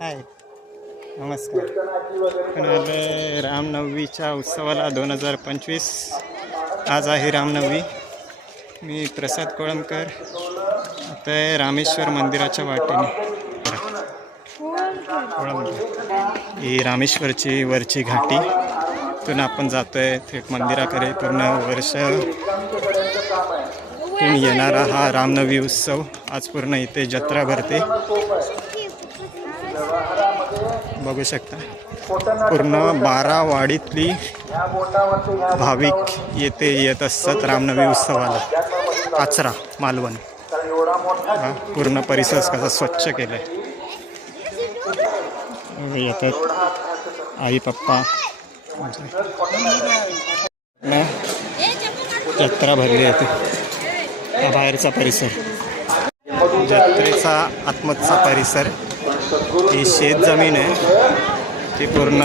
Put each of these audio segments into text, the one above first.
हाय. नमस्कार. पण आलं रामनवमीच्या उत्सवाला दोन हजार पंचवीस. आज आहे रामनवमी. मी प्रसाद कोळंबकर. आता आहे रामेश्वर मंदिराच्या वाटेने. ही रामेश्वरची वरची घाटी. तिथून आपण जातो आहे थेट मंदिराकडे पूर्ण वर्ष येणारा हा रामनवमी उत्सव. आज पूर्ण इथे जत्रा भरते. बघू शकता. पूर्ण बारा वाडीतली भाविक येथे येत असतात रामनवमी उत्सवाला. आचरा मालवण. हा पूर्ण परिसर कसा स्वच्छ केलाय. येतात आई पप्पा जत्रा भरली येते हा बाहेरचा परिसर. जत्रेचा आत्मचा परिसर. ही शेत जमीन आहे. ती पूर्ण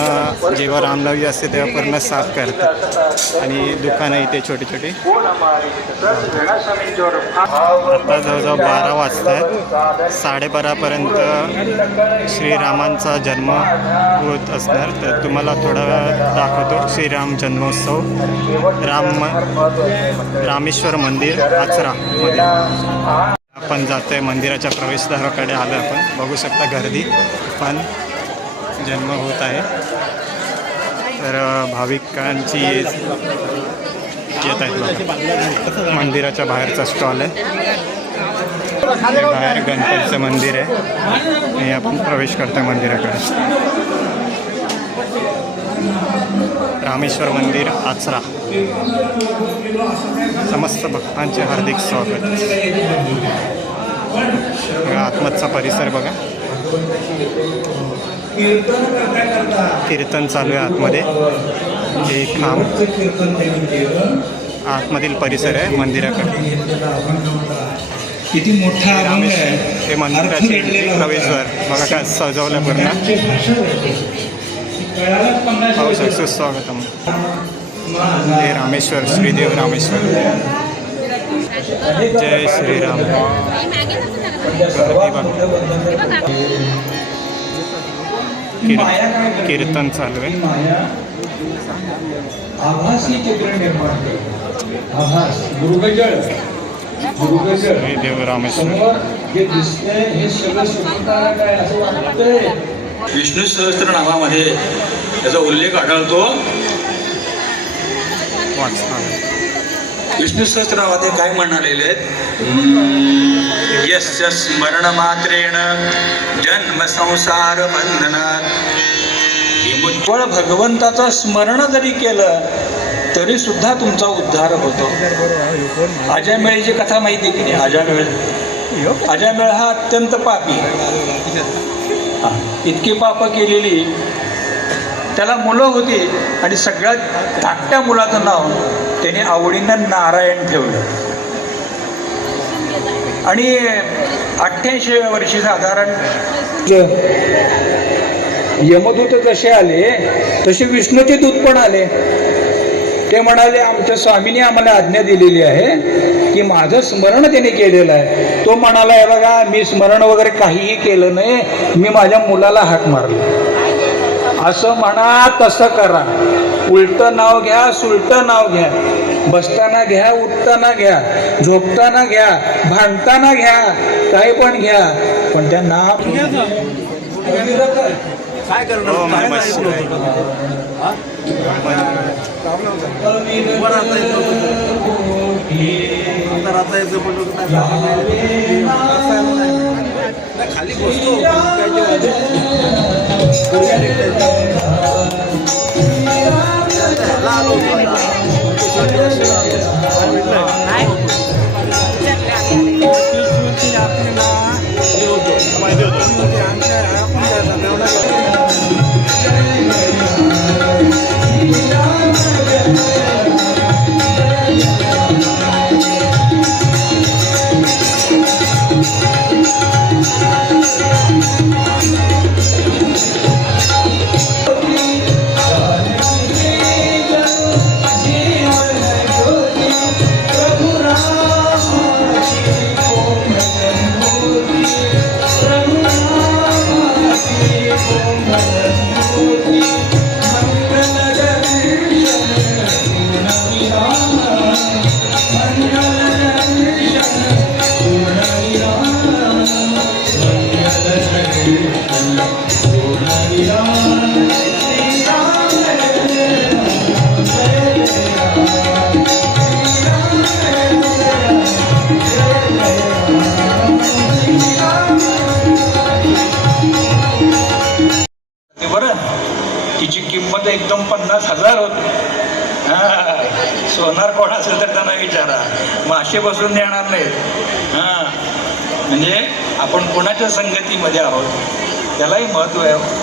जेव्हा रामलावी असते तेव्हा पूर्ण साफ करतात आणि दुकानं इथे छोटी छोटी. आता जवळजवळ बारा वाजतात साडेबारापर्यंत श्रीरामांचा जन्म होत असणार. तर तुम्हाला थोडा वेळ दाखवतो. श्रीराम जन्मोत्सव. राम रामेश्वर मंदिर आचरामध्ये पण जाते मंदिराच्या प्रवेशद्वाराकडे आलं आपण. बघू शकता गर्दी पण जन्म होत आहे. तर भाविकांची येत आहेत मंदिराच्या बाहेरचा स्टॉल आहे. बाहेर गणपतीचं मंदिर आहे. आणि आपण प्रवेश करतो मंदिराकडे. रामेश्वर मंदिर आचरा. समस्त भक्तांचे हार्दिक स्वागत. आतमधचा परिसर बघा. कीर्तन चालू आहे आतमध्ये. हे खांब. आतमधील परिसर आहे मंदिराकडे. किती मोठा हे मंदिराचे प्रवेशद्वार. बघा काय सजवलं पूर्ण. पाहू शकतो सुस्वागतम हे रामेश्वर श्रीदेव रामेश्वर. जय श्रीराम कीर्तन चालू आहे. श्रीदेव रामेश्वर. हे दिसतंय हे सगळं सुंदर काय असं वाटतंय. विष्णू सहस्त्रनामामध्ये त्याचा उल्लेख आढळतो. विष्णू सहस्त्रनामामध्ये काय म्हणालेले आहेत? यस्य स्मरण मात्रेण जन्म संसार बंधनात भगवंताचं स्मरण जरी केलं तरी सुद्धा तुमचा उद्धार होतो. अजामेळीची कथा माहिती आहे की नाही? अजामेळ अजामेळ हा अत्यंत पापी. इतकी पापं केलेली. त्याला मुलं होती आणि सगळ्यात धाकट्या मुलाचं नाव त्याने आवडीनं नारायण ठेवलं. आणि अठ्ठ्याऐंशी वर्षी साधारण यमदूत जसे आले तसे विष्णूचे दूत पण आले. ते म्हणाले आमच्या स्वामीने आम्हाला आज्ञा दिलेली आहे. की माझं स्मरण त्याने केलेलं आहे. तो म्हणाला हे बघा मी स्मरण वगैरे काहीही केलं नाही मी माझ्या मुलाला हाक मारला. असं म्हणा तसं करा. उलटं नाव घ्या सुलटं नाव घ्या. बसताना घ्या उठताना घ्या झोपताना घ्या भांडताना घ्या काय पण घ्या. पण त्या नाव ओम नमः शिवाय खाली बसतो काय तिची किंमत एकदम पन्नास हजार होती. हां. सोनार कोण असेल तर त्यांना विचारा. मासे बसून देणार नाहीत. हां. म्हणजे आपण कोणाच्या संगतीमध्ये आहोत? त्यालाही महत्त्व आहे हो.